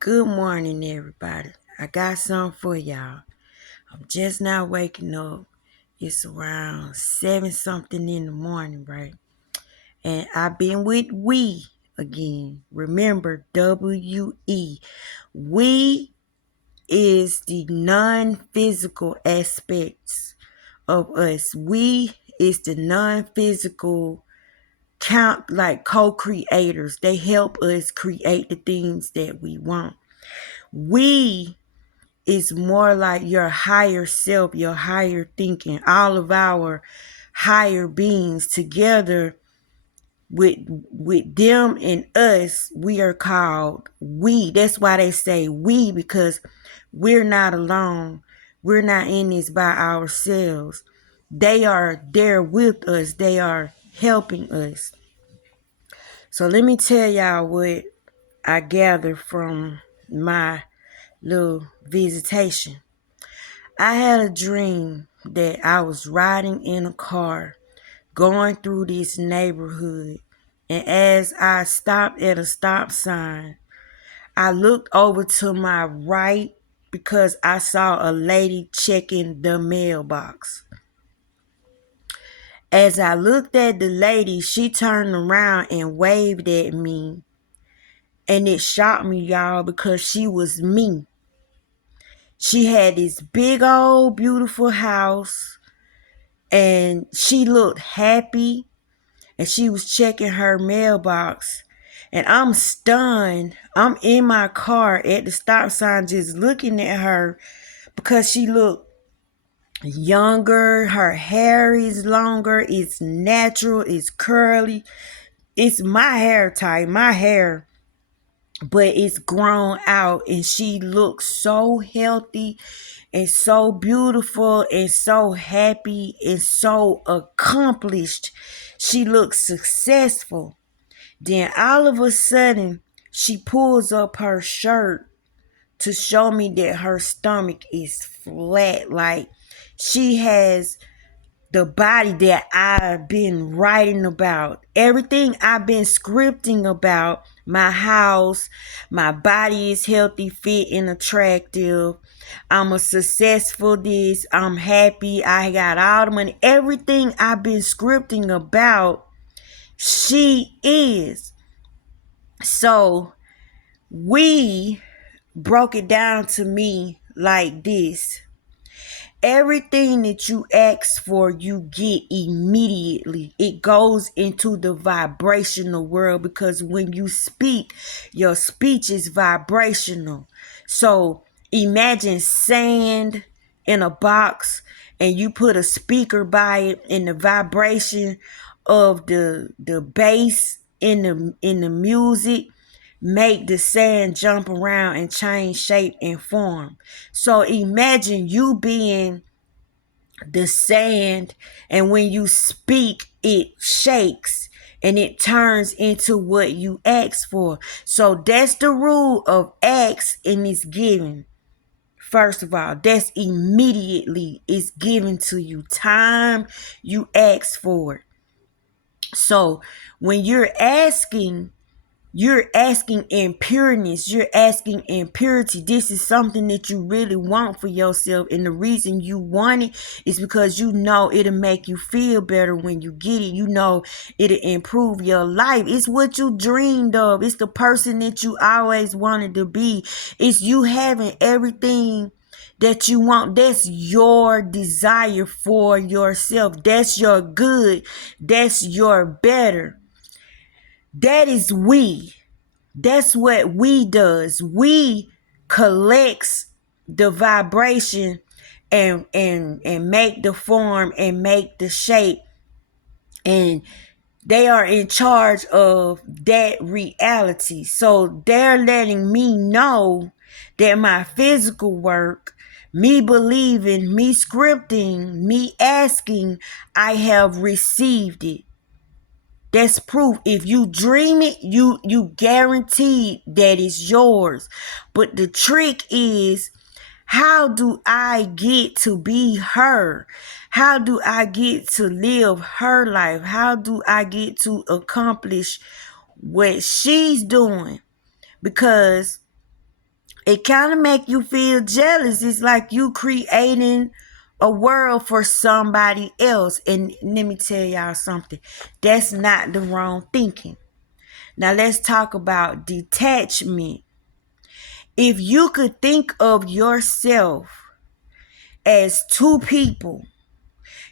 Good morning, everybody. I got something for y'all. I'm just now waking up. It's around 7 something in the morning, right? And I've been with we again. Remember, WE. We is the non-physical aspects of us. We is the non-physical count like co-creators. They help us create the things that we want. We is more like your higher self, your higher thinking, all of our higher beings together with them and us, we are called we. That's why they say we, because we're not alone. We're not in this by ourselves. They are there with us. They are helping us. So let me tell y'all what I gathered from my little visitation. I had a dream that I was riding in a car going through this neighborhood, and as I stopped at a stop sign, I looked over to my right because I saw a lady checking the mailbox. As I looked at the lady, she turned around and waved at me, and it shocked me, y'all, because she was me. She had this big old beautiful house, and she looked happy, and she was checking her mailbox, and I'm stunned. I'm in my car at the stop sign just looking at her because she looked younger. Her hair is longer, it's natural, it's curly, it's my hair type, my hair, but it's grown out, and she looks so healthy and so beautiful and so happy and so accomplished. She looks successful. Then all of a sudden, she pulls up her shirt to show me that her stomach is flat. Like, she has the body that I've been writing about. Everything I've been scripting about. My house, my body is healthy, fit, and attractive. I'm a successful this. I'm happy. I got all the money. Everything I've been scripting about, she is. So we broke it down to me like this. Everything that you ask for, you get immediately. It goes into the vibrational world, because when you speak, your speech is vibrational. So imagine sand in a box, and you put a speaker by it, and the vibration of the bass in the music make the sand jump around and change shape and form. So imagine you being the sand, and when you speak, it shakes and it turns into what you ask for. So that's the rule of ask and it's given. First of all, that's immediately it's given to you. Time you ask for it. So when you're asking in pureness. You're asking in purity. This is something that you really want for yourself. And the reason you want it is because you know it'll make you feel better when you get it. You know it'll improve your life. It's what you dreamed of. It's the person that you always wanted to be. It's you having everything that you want. That's your desire for yourself. That's your good. That's your better. That is we. That's what we does. We collects the vibration and make the form and make the shape, and they are in charge of that reality. So they're letting me know that my physical work, me believing, me scripting, me asking, I have received it. That's proof. If you dream it, you guaranteed that it's yours. But the trick is, how do I get to be her? How do I get to live her life? How do I get to accomplish what she's doing? Because it kind of make you feel jealous. It's like you creating a world for somebody else. And let me tell y'all something. That's not the wrong thinking. Now let's talk about detachment. If you could think of yourself as two people,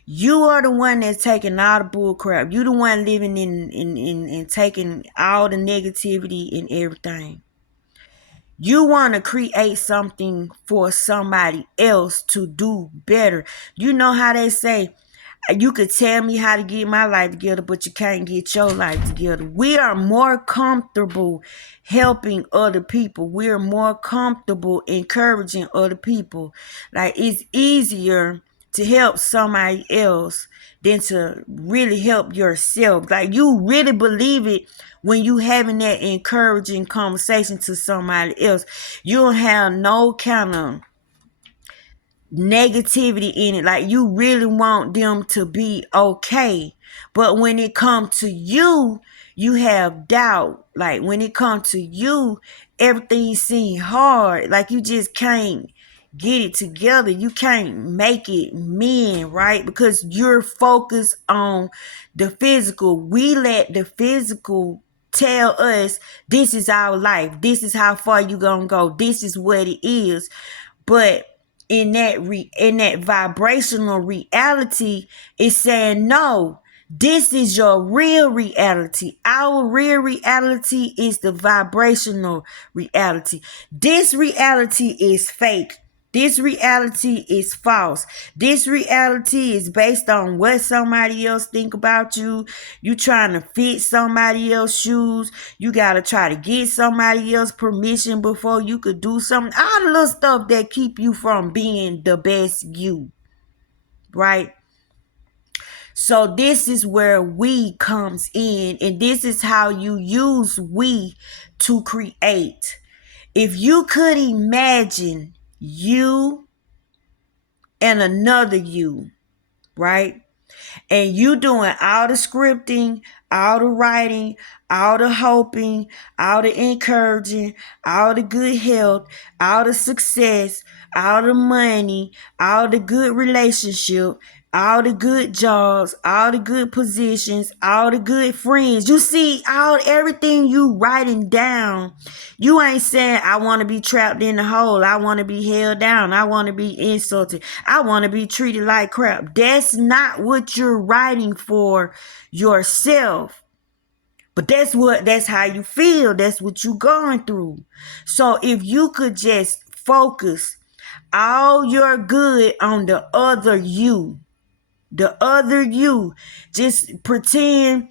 you are the one that's taking all the bull crap. You the one living in taking all the negativity and everything. You want to create something for somebody else to do better. You know how they say, you could tell me how to get my life together, but you can't get your life together. We are more comfortable helping other people. We're more comfortable encouraging other people. Like, it's easier to help somebody else than to really help yourself. Like, you really believe it when you having that encouraging conversation to somebody else. You don't have no kind of negativity in it. Like, you really want them to be okay. But when it comes to you, you have doubt. Like, when it comes to you, everything seems hard. Like, you just can't get it together. You can't make it mend, right? Because you're focused on the physical. We let the physical tell us this is our life. This is how far you gonna go. This is what it is. But in that vibrational reality, it's saying, no, this is your real reality. Our real reality is the vibrational reality. This reality is fake. This reality is false. This reality is based on what somebody else think about you. You trying to fit somebody else's shoes. You got to try to get somebody else's permission before you could do something. All the little stuff that keep you from being the best you, right? So this is where we comes in, and this is how you use we to create. If you could imagine you and another you, right? And you doing all the scripting, all the writing, all the hoping, all the encouraging, all the good health, all the success, all the money, all the good relationship, all the good jobs, all the good positions, all the good friends. You see, everything you writing down. You ain't saying, I want to be trapped in the hole. I want to be held down. I want to be insulted. I want to be treated like crap. That's not what you're writing for yourself. But that's how you feel. That's what you're going through. So if you could just focus all your good on the other you, just pretend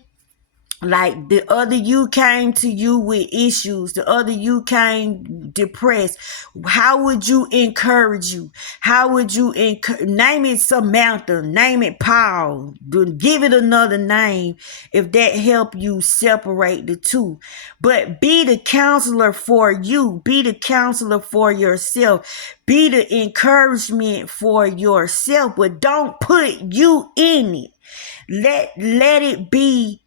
like the other you came to you with issues. The other you came depressed. How would you encourage you? How would you name it Samantha? Name it Paul. Give it another name if that help you separate the two. But be the counselor for you. Be the counselor for yourself. Be the encouragement for yourself. But don't put you in it. Let it be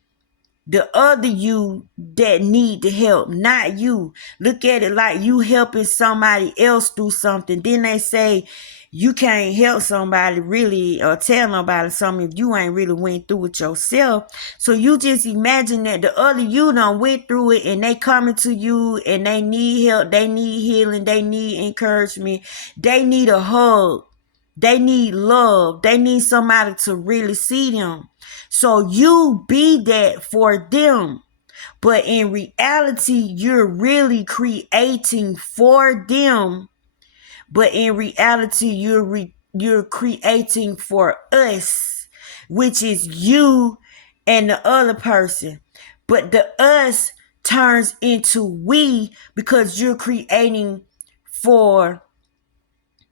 the other you that need the help, not you. Look at it like you helping somebody else do something. Then they say you can't help somebody really or tell nobody something if you ain't really went through it yourself. So you just imagine that the other you done went through it and they coming to you and they need help, they need healing, they need encouragement, they need a hug. They need love. They need somebody to really see them. So you be that for them. But in reality, you're really creating for them. But in reality, you're creating for us, which is you and the other person. But the us turns into we because you're creating for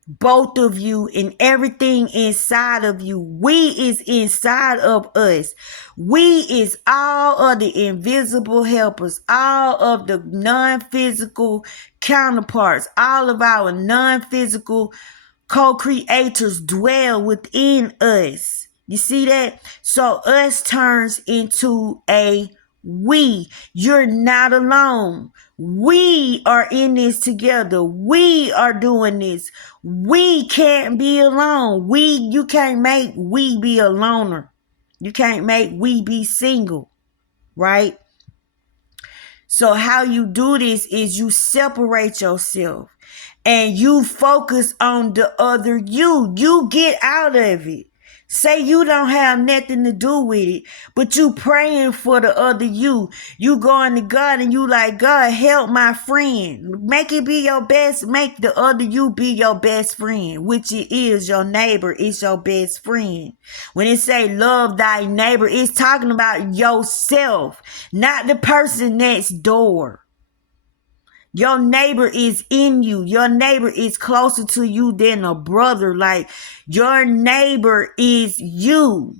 both of you and everything inside of you. We is inside of us. We is all of the invisible helpers, all of the non-physical counterparts, all of our non-physical co-creators dwell within us. You see that? So us turns into a You're not alone. We are in this together. We are doing this. We can't be alone. You can't make we be a loner. You can't make we be single, right? So how you do this is you separate yourself and you focus on the other you. You get out of it. Say you don't have nothing to do with it, but you praying for the other you. You going to God and you like, God, help my friend. Make it be your best. Make the other you be your best friend, which it is your neighbor. It's your best friend. When it say love thy neighbor, it's talking about yourself, not the person next door. Your neighbor is in you. Your neighbor is closer to you than a brother. Like, your neighbor is you.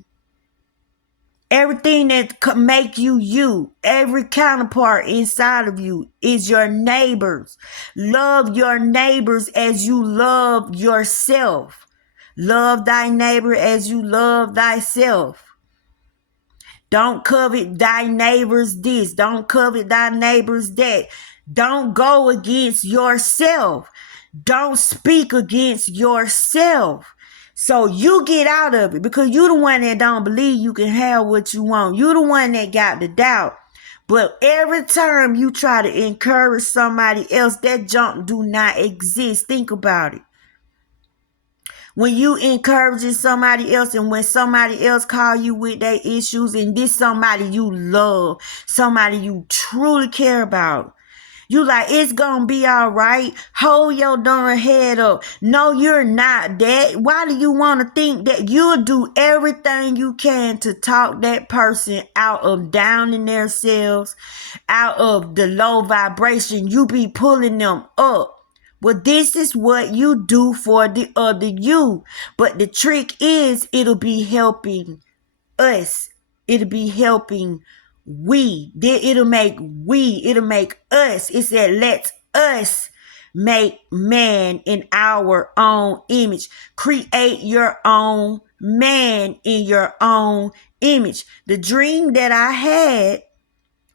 Everything that could make you you, every counterpart inside of you is your neighbors. Love your neighbors as you love yourself. Love thy neighbor as you love thyself. Don't covet thy neighbor's this. Don't covet thy neighbor's that. Don't go against yourself. Don't speak against yourself. So you get out of it because you the one that don't believe you can have what you want. You the one that got the doubt. But every time you try to encourage somebody else, that junk do not exist. Think about it. When you encouraging somebody else and when somebody else call you with their issues and this somebody you love, somebody you truly care about, you like, it's gonna be all right. Hold your darn head up. No, you're not that. Why do you want to think that? You'll do everything you can to talk that person out of downing themselves, out of the low vibration. You be pulling them up. Well, this is what you do for the other you. But the trick is it'll be helping us. It'll be helping we. It'll make us. It said, let us make man in our own image. Create your own man in your own image. The dream that I had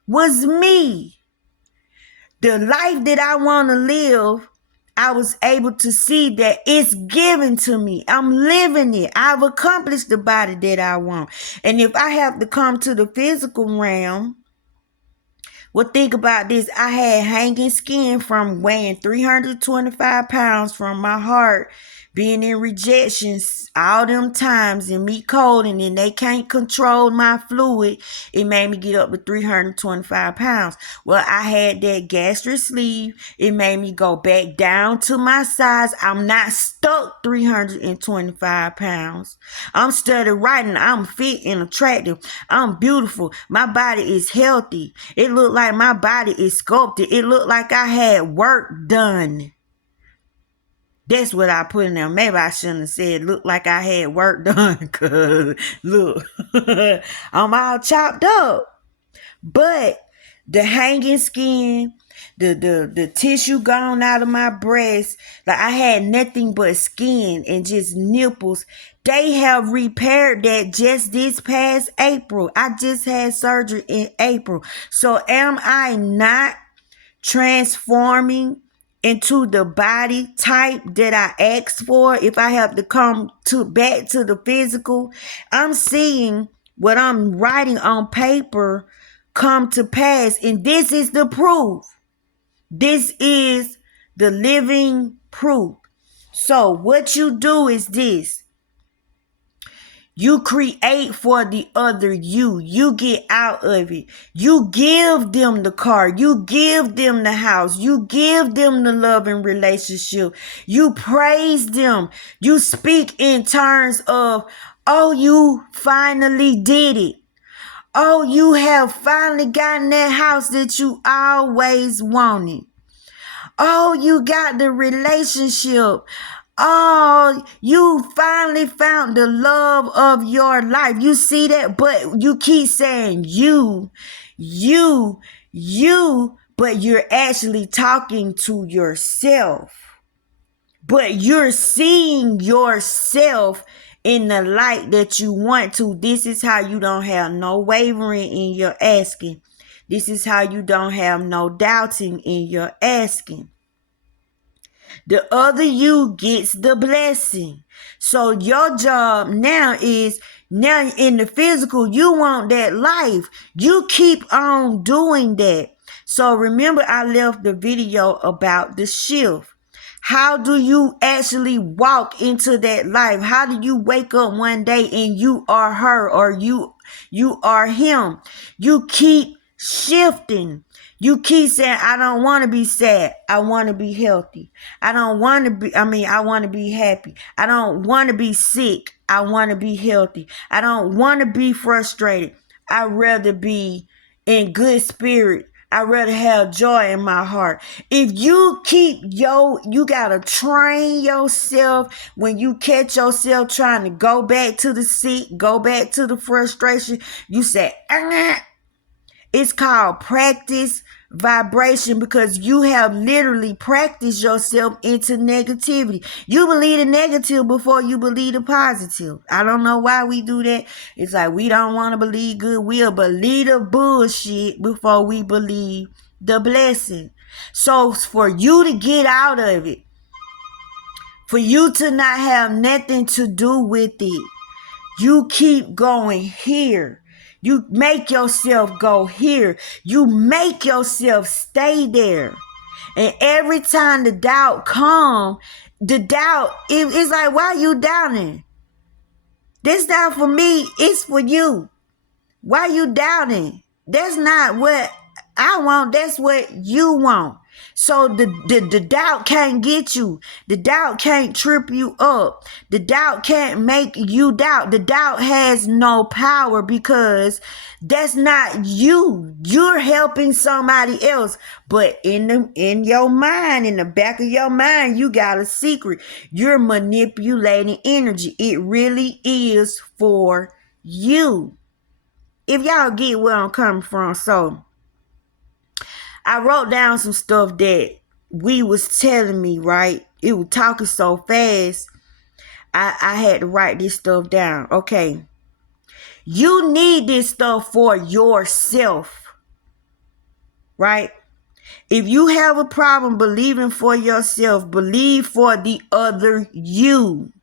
was me. The life that I want to live, I was able to see that it's given to me. I'm living it. I've accomplished the body that I want. And if I have to come to the physical realm, well, think about this. I had hanging skin from weighing 325 pounds from my heart, being in rejections all them times and me coding and they can't control my fluid. It made me get up to 325 pounds. Well, I had that gastric sleeve. It made me go back down to my size. I'm not stuck 325 pounds. I'm studied writing. I'm fit and attractive. I'm beautiful. My body is healthy. It looked like my body is sculpted. It looked like I had work done. That's what I put in there. Maybe I shouldn't have said look like I had work done. Cause look, I'm all chopped up. But the hanging skin, the tissue gone out of my breast, like I had nothing but skin and just nipples. They have repaired that just this past April. I just had surgery in April. So am I not transforming into the body type that I asked for? If I have to come back to the physical, I'm seeing what I'm writing on paper come to pass. And this is the proof. This is the living proof. So what you do is this. You create for the other you. You get out of it. You give them the car. You give them the house. You give them the loving relationship. You praise them. You speak in terms of, oh, you finally did it. Oh, you have finally gotten that house that you always wanted. Oh, you got the relationship. Oh, you finally found the love of your life. You see that? But you keep saying you, but you're actually talking to yourself. But you're seeing yourself in the light that you want to. This is how you don't have no wavering in your asking. This is how you don't have no doubting in your asking. The other you gets the blessing. So your job now is, now in the physical, you want that life. You keep on doing that. So remember, I left the video about the shift. How do you actually walk into that life? How do you wake up one day and you are her, or you are him? You keep shifting. You keep saying, I don't want to be sad. I want to be healthy. I want to be happy. I don't want to be sick. I want to be healthy. I don't want to be frustrated. I'd rather be in good spirit. I'd rather have joy in my heart. If you you gotta train yourself when you catch yourself trying to go back to the sick, go back to the frustration. You say, It's called practice vibration, because you have literally practiced yourself into negativity. You believe the negative before you believe the positive. I don't know why we do that. It's like we don't want to believe good. We'll believe the bullshit before we believe the blessing. So for you to get out of it, for you to not have nothing to do with it, you keep going here. You make yourself go here. You make yourself stay there. And every time the doubt comes, it's like, why are you doubting? This not for me, it's for you. Why are you doubting? That's not what I want, that's what you want. So the doubt can't get you. The doubt can't trip you up. The doubt can't make you doubt. The doubt has no power, because that's not you. You're helping somebody else. But in your mind, in the back of your mind, you got a secret. You're manipulating energy. It really is for you. If y'all get where I'm coming from. So I wrote down some stuff that we was telling me, right? It was talking so fast, I had to write this stuff down. Okay. You need this stuff for yourself, right? If you have a problem believing for yourself, believe for the other you.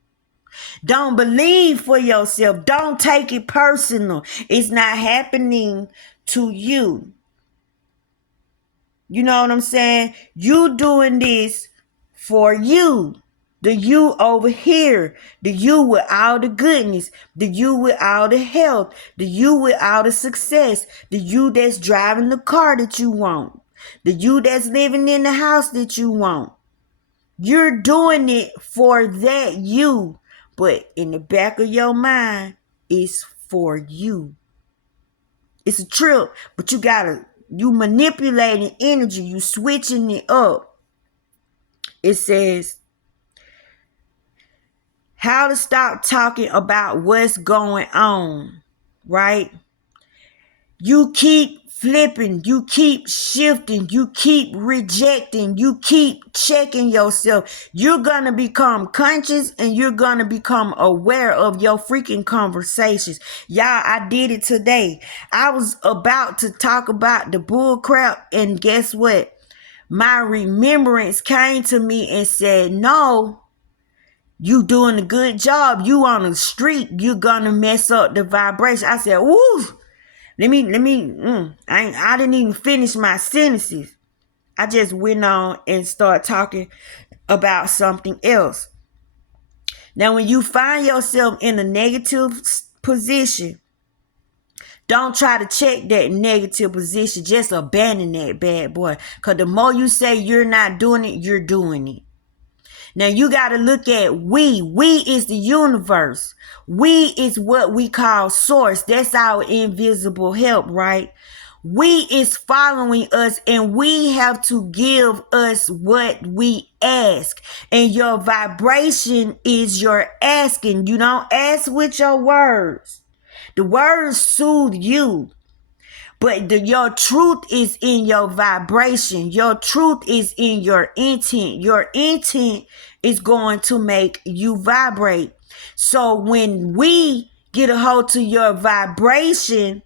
Don't believe for yourself. Don't take it personal. It's not happening to you. You know what I'm saying? You doing this for you. The you over here. The you with all the goodness. The you with all the health. The you with all the success. The you that's driving the car that you want. The you that's living in the house that you want. You're doing it for that you. But in the back of your mind, it's for you. It's a trip, but you manipulating energy, you switching it up. It says, how to stop talking about what's going on, right? You keep flipping, you keep shifting, you keep rejecting, you keep checking yourself. You're going to become conscious and you're going to become aware of your freaking conversations. Y'all, I did it today. I was about to talk about the bull crap, and guess what? My remembrance came to me and said, no, you doing a good job. You on the street. You're going to mess up the vibration. I said, ooh. I didn't even finish my sentences. I just went on and started talking about something else. Now, when you find yourself in a negative position, don't try to check that negative position. Just abandon that bad boy. Because the more you say you're not doing it, you're doing it. Now you got to look at we. We is the universe. We is what we call source. That's our invisible help, right? We is following us, and we have to give us what we ask. And your vibration is your asking. You don't ask with your words. The words soothe you. But your truth is in your vibration. Your truth is in your intent. Your intent is going to make you vibrate. So when we get a hold to your vibration,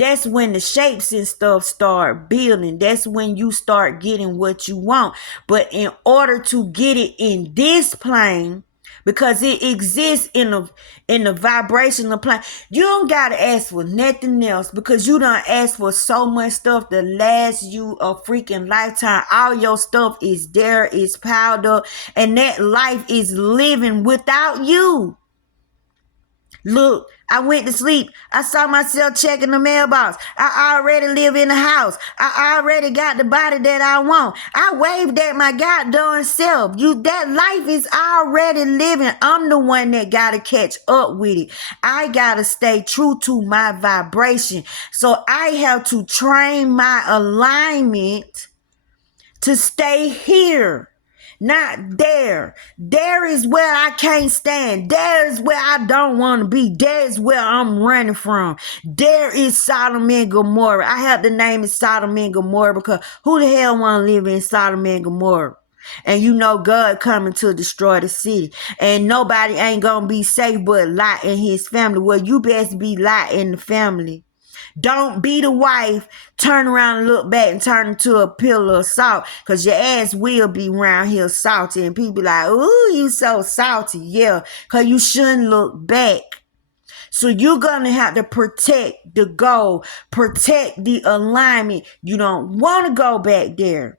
That's when the shapes and stuff start building. That's when you start getting what you want. But in order to get it in this plane, because it exists in the vibrational plane, you don't gotta ask for nothing else, because you done asked for so much stuff that lasts you a freaking lifetime. All your stuff is there, is piled up, and that life is living without you. Look, I went to sleep. I saw myself checking the mailbox. I already live in the house. I already got the body that I want. I waved at my goddamn self. That life is already living. I'm the one that gotta catch up with it. I gotta stay true to my vibration. So I have to train my alignment to stay here. Not there. There is where I can't stand. There is where I don't want to be. There is where I'm running from. There is Sodom and Gomorrah. I have to name it Sodom and Gomorrah because who the hell want to live in Sodom and Gomorrah? And you know God coming to destroy the city. And nobody ain't going to be safe but Lot and his family. Well, you best be Lot in the family. Don't be the wife, turn around and look back and turn into a pillar of salt, because your ass will be around here salty. And people like, ooh, you so salty. Yeah, because you shouldn't look back. So you're going to have to protect the goal, protect the alignment. You don't want to go back there.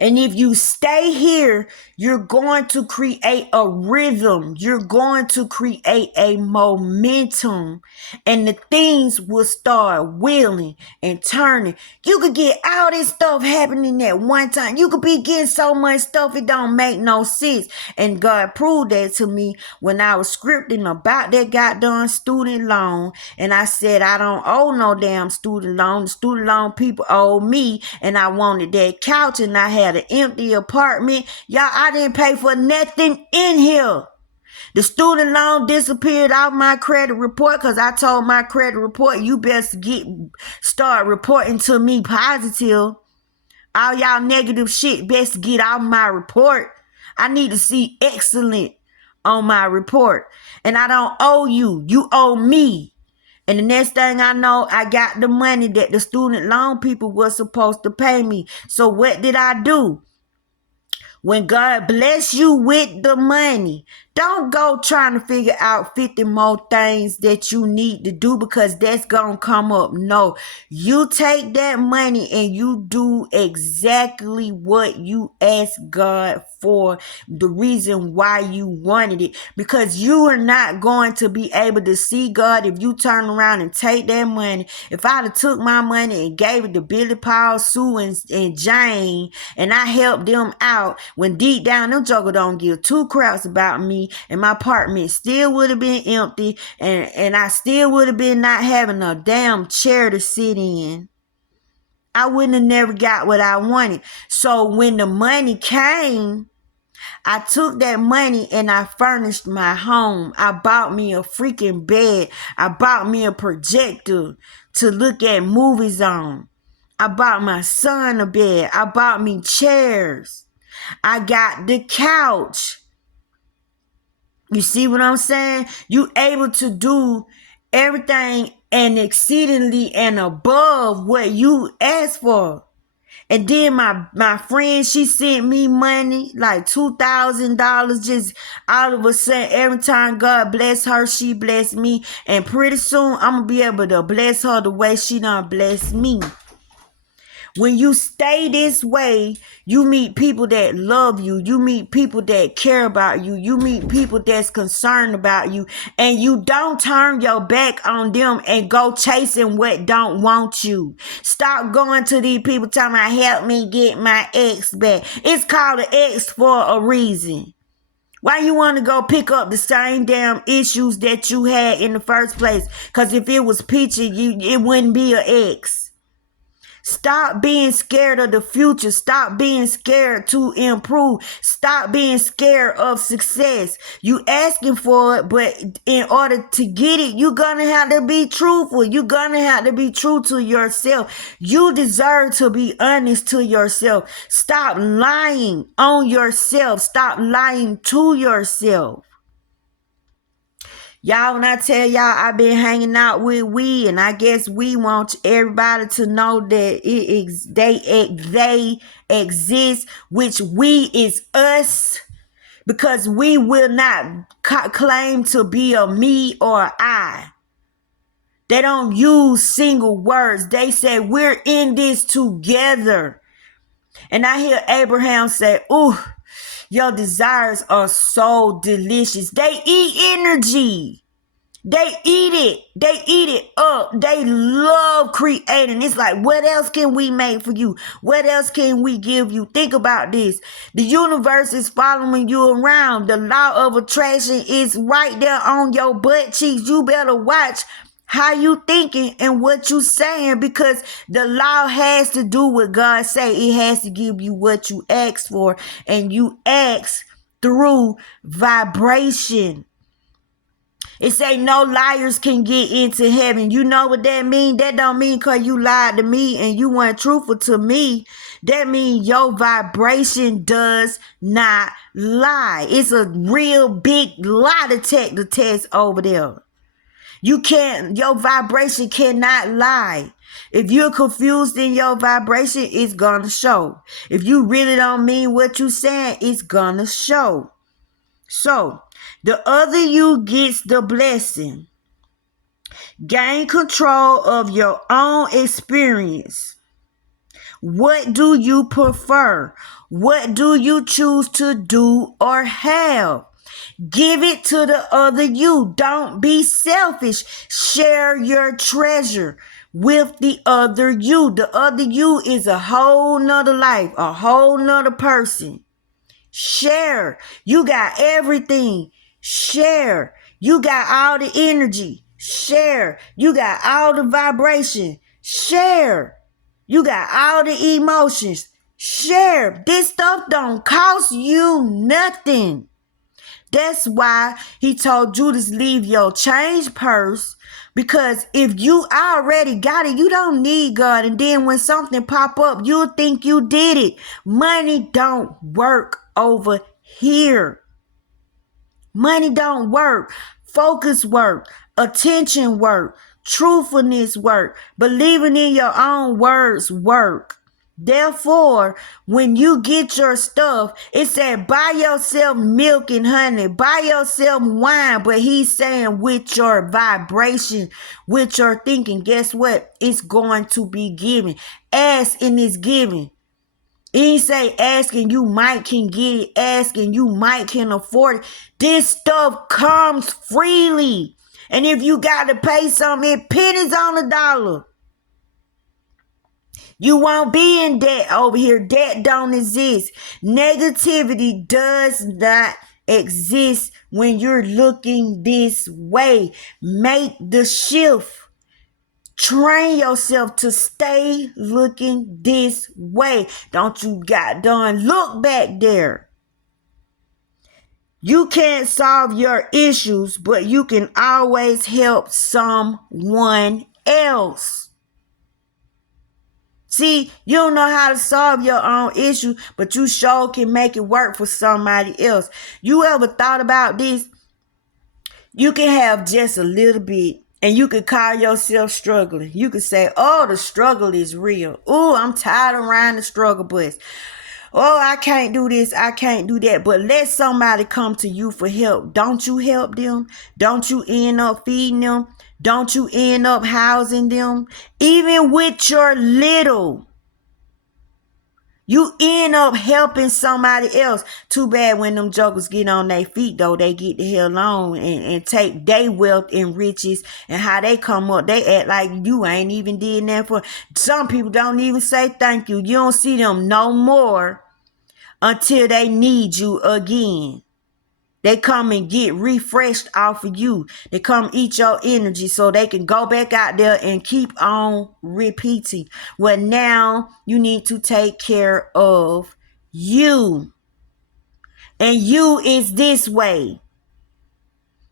And if you stay here, you're going to create a rhythm. You're going to create a momentum. And the things will start wheeling and turning. You could get all this stuff happening at one time. You could be getting so much stuff it don't make no sense. And God proved that to me when I was scripting about that goddamn student loan. And I said, I don't owe no damn student loan. The student loan people owe me. And I wanted that couch and I had an empty apartment. Y'all, I didn't pay for nothing in here. The student loan disappeared off my credit report because I told my credit report, you best start reporting to me positive. All y'all negative shit best get off my report. I need to see excellent on my report. And I don't owe you. You owe me. And the next thing I know, I got the money that the student loan people were supposed to pay me. So what did I do? When God bless you with the money, don't go trying to figure out 50 more things that you need to do because that's going to come up. No, you take that money and you do exactly what you asked God for, the reason why you wanted it, because you are not going to be able to see God if you turn around and take that money. If I'd have took my money and gave it to Billy, Paul, Sue, and Jane, and I helped them out, when deep down them jokers don't give two craps about me, and my apartment still would have been empty, and I still would have been not having a damn chair to sit in. I wouldn't have never got what I wanted. So when the money came, I took that money and I furnished my home. I bought me a freaking bed. I bought me a projector to look at movies on. I bought my son a bed. I bought me chairs. I got the couch. You see what I'm saying? You able to do everything and exceedingly and above what you asked for. And then my friend, she sent me money, like $2,000, just all of a sudden. Every time God bless her, she bless me. And pretty soon, I'm going to be able to bless her the way she done bless me. When you stay this way, you meet people that love you. You meet people that care about you. You meet people that's concerned about you. And you don't turn your back on them and go chasing what don't want you. Stop going to these people talking about, help me get my ex back. It's called an ex for a reason. Why you want to go pick up the same damn issues that you had in the first place? Because if it was peachy, it wouldn't be an ex. Stop being scared of the future. Stop being scared to improve. Stop being scared of success. You asking for it, but in order to get it, you're going to have to be truthful. You're going to have to be true to yourself. You deserve to be honest to yourself. Stop lying on yourself. Stop lying to yourself. Y'all, when I tell y'all I've been hanging out with we, and I guess we want everybody to know that they exist, which we is us, because we will not claim to be a me or a I. They don't use single words. They say we're in this together. And I hear Abraham say, ooh, your desires are so delicious. They eat energy. They eat it. They eat it up. They love creating. It's like, what else can we make for you? What else can we give you? Think about this. The universe is following you around. The law of attraction is right there on your butt cheeks. You better watch how you thinking and what you saying, because the law has to do what God say. It has to give you what you ask for, and you ask through vibration. It say no liars can get into heaven. You know what that mean? That don't mean because you lied to me and you weren't truthful to me. That means your vibration does not lie. It's a real big lie detector test over there. Your vibration cannot lie. If you're confused in your vibration, it's gonna show. If you really don't mean what you saying, it's gonna show. So, the other you gets the blessing. Gain control of your own experience. What do you prefer? What do you choose to do or have? Give it to the other you. Don't be selfish. Share your treasure with the other you. The other you is a whole nother life, a whole nother person. Share. You got everything. Share. You got all the energy. Share. You got all the vibration. Share. You got all the emotions. Share. This stuff don't cost you nothing. That's why he told Judas, leave your change purse, because if you already got it, you don't need God. And then when something pop up, you'll think you did it. Money don't work over here. Money don't work. Focus work. Attention work. Truthfulness work. Believing in your own words work. Therefore, when you get your stuff, it said buy yourself milk and honey, buy yourself wine, but he's saying with your vibration, with your thinking, guess what? It's going to be given. Ask and it's given. He say asking you might can get it, asking you might can afford it. This stuff comes freely. And if you got to pay something, pennies on the dollar. You won't be in debt over here. Debt don't exist. Negativity does not exist when you're looking this way. Make the shift. Train yourself to stay looking this way. Don't you got done look back there. You can't solve your issues, but you can always help someone else. See, you don't know how to solve your own issue, but you sure can make it work for somebody else. You ever thought about this? You can have just a little bit, and you could call yourself struggling. You could say, oh, the struggle is real. Oh, I'm tired of riding the struggle bus. Oh, I can't do this. I can't do that. But let somebody come to you for help. Don't you help them? Don't you end up feeding them? Don't you end up housing them? Even with your little, you end up helping somebody else. Too bad when them jokers get on their feet, though, they get the hell on and take their wealth and riches and how they come up. They act like you ain't even did that for. Some people don't even say thank you. You don't see them no more until they need you again. They come and get refreshed off of you. They come eat your energy so they can go back out there and keep on repeating. Well, now you need to take care of you. And you is this way.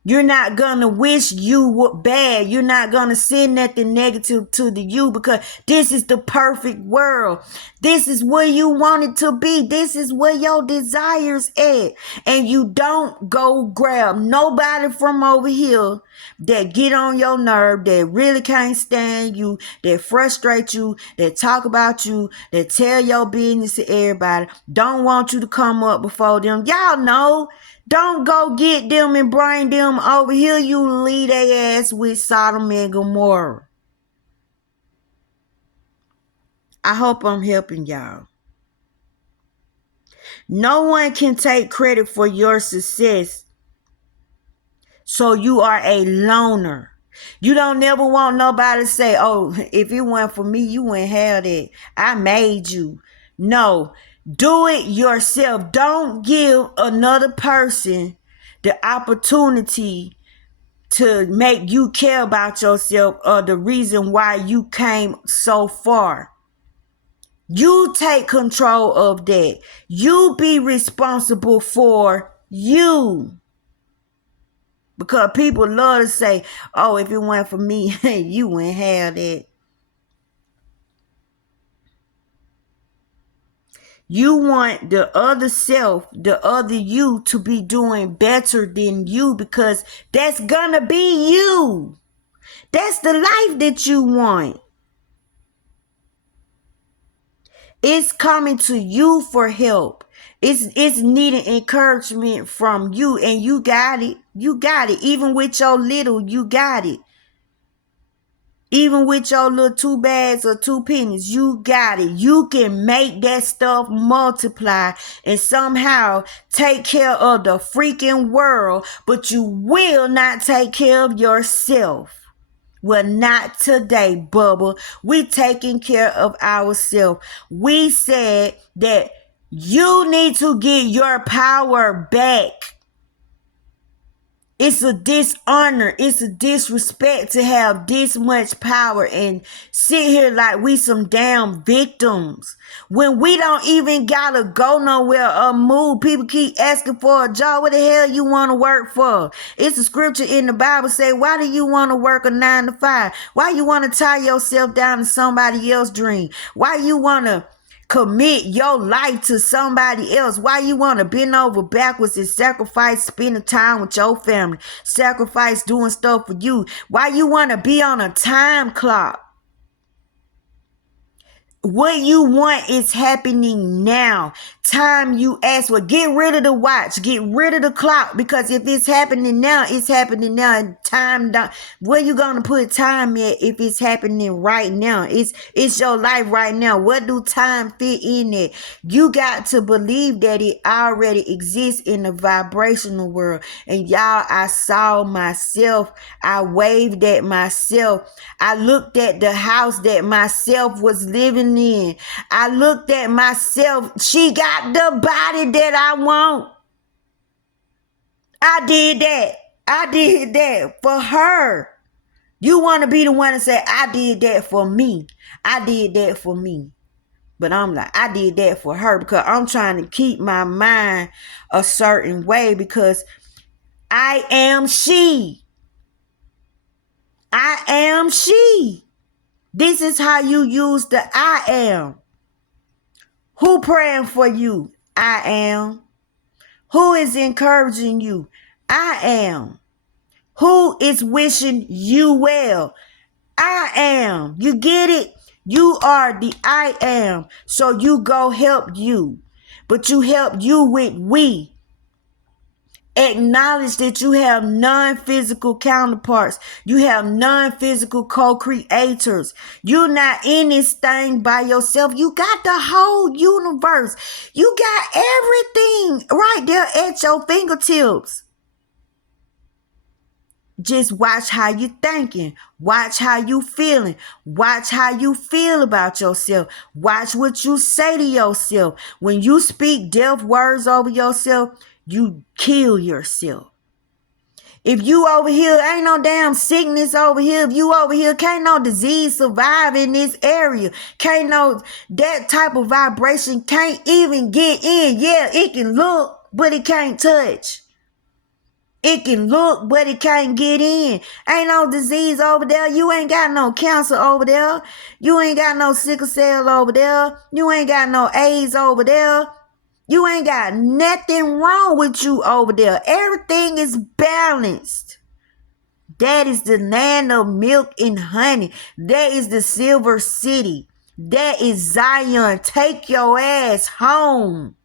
You're not gonna wish you were bad. You're not gonna send nothing negative to the you, because this is the perfect world. This is where you want it to be. This is where your desires at. And you don't go grab nobody from over here that get on your nerve, that really can't stand you, that frustrate you, that talk about you, that tell your business to everybody, don't want you to come up before them. Y'all know. Don't go get them and bring them over here. You leave their ass with Sodom and Gomorrah. I hope I'm helping y'all. No one can take credit for your success, so you are a loner. You don't never want nobody to say, oh, if it weren't for me, you wouldn't have that. I made you. No, do it yourself. Don't give another person the opportunity to make you care about yourself or the reason why you came so far. You take control of that. You be responsible for you. Because people love to say, oh, if it weren't for me, you wouldn't have that. You want the other self, the other you, to be doing better than you, because that's gonna be you. That's the life that you want. It's coming to you for help. It's needing encouragement from you, and you got it. You got it. Even with your little, you got it. Even with your little 2 bags or 2 pennies, you got it. You can make that stuff multiply and somehow take care of the freaking world, but you will not take care of yourself. Well, not today, Bubba. We taking care of ourselves. We said that you need to get your power back. It's a dishonor. It's a disrespect to have this much power and sit here like we some damn victims. When we don't even gotta go nowhere or move, people keep asking for a job. What the hell you want to work for? It's a scripture in the Bible say, why do you want to work a 9 to 5? Why you want to tie yourself down to somebody else's dream? Why you want to commit your life to somebody else? Why you want to bend over backwards and sacrifice spending time with your family, sacrifice doing stuff for you? Why you want to be on a time clock? What you want is happening now. Time you ask for. Get rid of the watch. Get rid of the clock. Because if it's happening now, it's happening now. And time, where you gonna put time at if it's happening right now? It's your life right now. What do time fit in it? You got to believe that it already exists in the vibrational world. And y'all, I saw myself. I waved at myself. I looked at the house that myself was living in. I looked at myself. She got the body that I want. I did that. I did that for her. You want to be the one to say, I did that for me. I did that for me. But I'm like, I did that for her, because I'm trying to keep my mind a certain way, because I am she. I am she. This is how you use the I am. Who praying for you? I am. Who is encouraging you? I am. Who is wishing you well? I am. You get it? You are the I am. So you go help you. But you help you with we. Acknowledge that you have non-physical counterparts. You have non-physical co-creators. You're not in this thing by yourself. You got the whole universe. You got everything right there at your fingertips. Just watch how you thinking. Watch how you feeling. Watch how you feel about yourself. Watch what you say to yourself. When you speak death words over yourself, you kill yourself. If you over here, ain't no damn sickness over here. If you over here, can't no disease survive in this area. Can't no, that type of vibration can't even get in. Yeah, it can look, but it can't touch. It can look, but it can't get in. Ain't no disease over there. You ain't got no cancer over there. You ain't got no sickle cell over there. You ain't got no AIDS over there. You ain't got nothing wrong with you over there. Everything is balanced. That is the land of milk and honey. That is the Silver City. That is Zion. Take your ass home.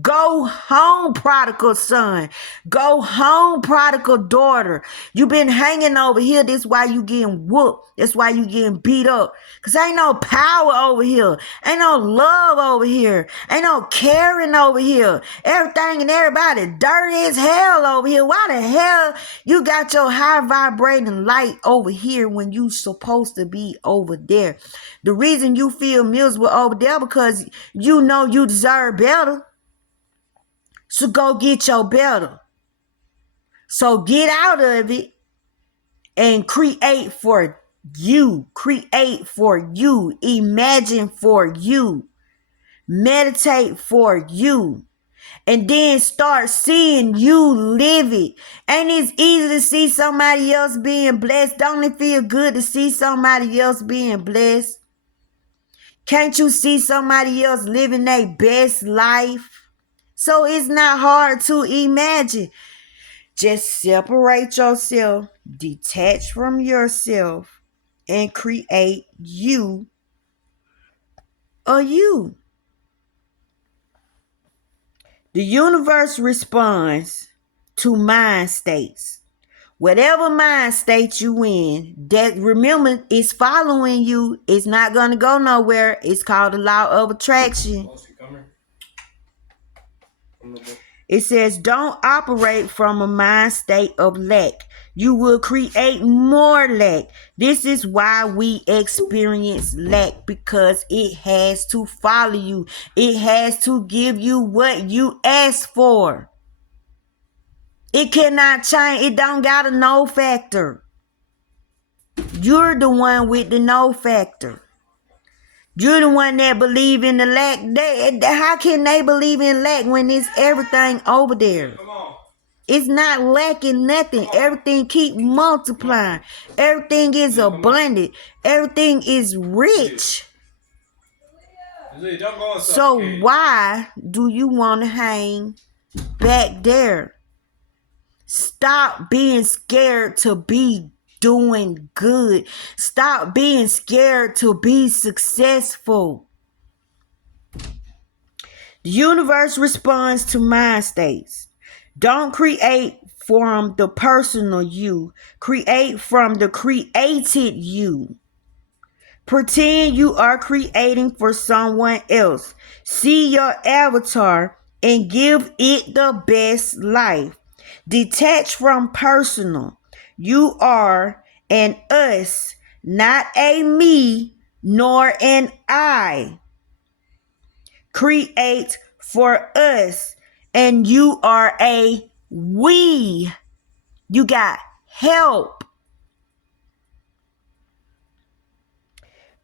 Go home, prodigal son. Go home, prodigal daughter. You been hanging over here. That's why you getting whooped. That's why you getting beat up. Because ain't no power over here. Ain't no love over here. Ain't no caring over here. Everything and everybody dirty as hell over here. Why the hell you got your high vibrating light over here when you supposed to be over there? The reason you feel miserable over there because you know you deserve better. So go get your better. So get out of it and create for you. Create for you. Imagine for you. Meditate for you. And then start seeing you live it. Ain't it easy to see somebody else being blessed? Don't it feel good to see somebody else being blessed? Can't you see somebody else living their best life? So it's not hard to imagine. Just separate yourself, detach from yourself, and create you or you. The universe responds to mind states. Whatever mind state you in, that remember is following you. It's not going to go nowhere. It's called the law of attraction. It says, don't operate from a mind state of lack. You will create more lack. This is why we experience lack, because it has to follow you. It has to give you what you ask for. It cannot change. It don't got a no factor. You're the one with the no factor. You're the one that believe in the lack. How can they believe in lack when it's everything over there? It's not lacking nothing. Everything keep multiplying. Everything is abundant. Everything is rich. So why do you want to hang back there? Stop being scared to be doing good. Stop being scared to be successful. The universe responds to mind states. Don't create from the personal you. Create from the created you. Pretend you are creating for someone else. See your avatar and give it the best life. Detach from personal. You are an us, not a me, nor an I. Create for us, and you are a we. You got help.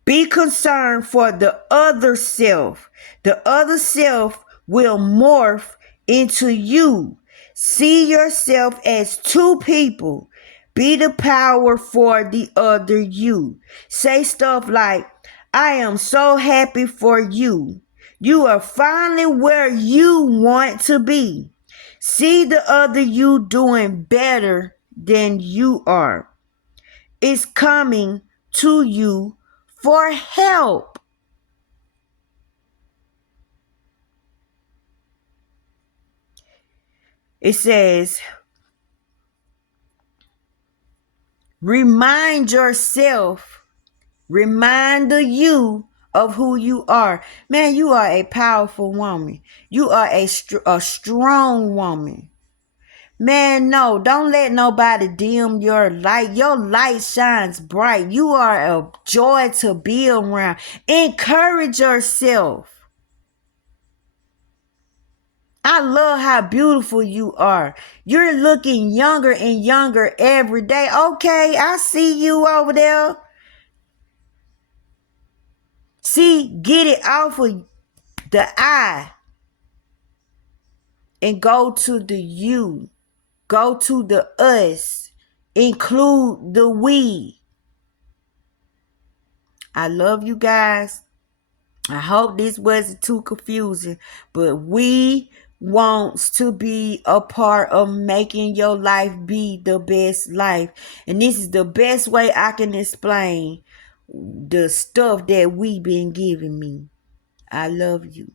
Be concerned for the other self. The other self will morph into you. See yourself as two people. Be the power for the other you. Say stuff like, I am so happy for you. You are finally where you want to be. See the other you doing better than you are. It's coming to you for help. It says, remind yourself, remind the you of who you are. Man, you are a powerful woman. You are a strong woman. Man, no, don't let nobody dim your light. Your light shines bright. You are a joy to be around. Encourage yourself. I love how beautiful you are. You're looking younger and younger every day. Okay, I see you over there. See, get it off of the I and go to the you. Go to the us. Include the we. I love you guys. I hope this wasn't too confusing, but we wants to be a part of making your life be the best life. And this is the best way I can explain the stuff that we been giving me. I love you.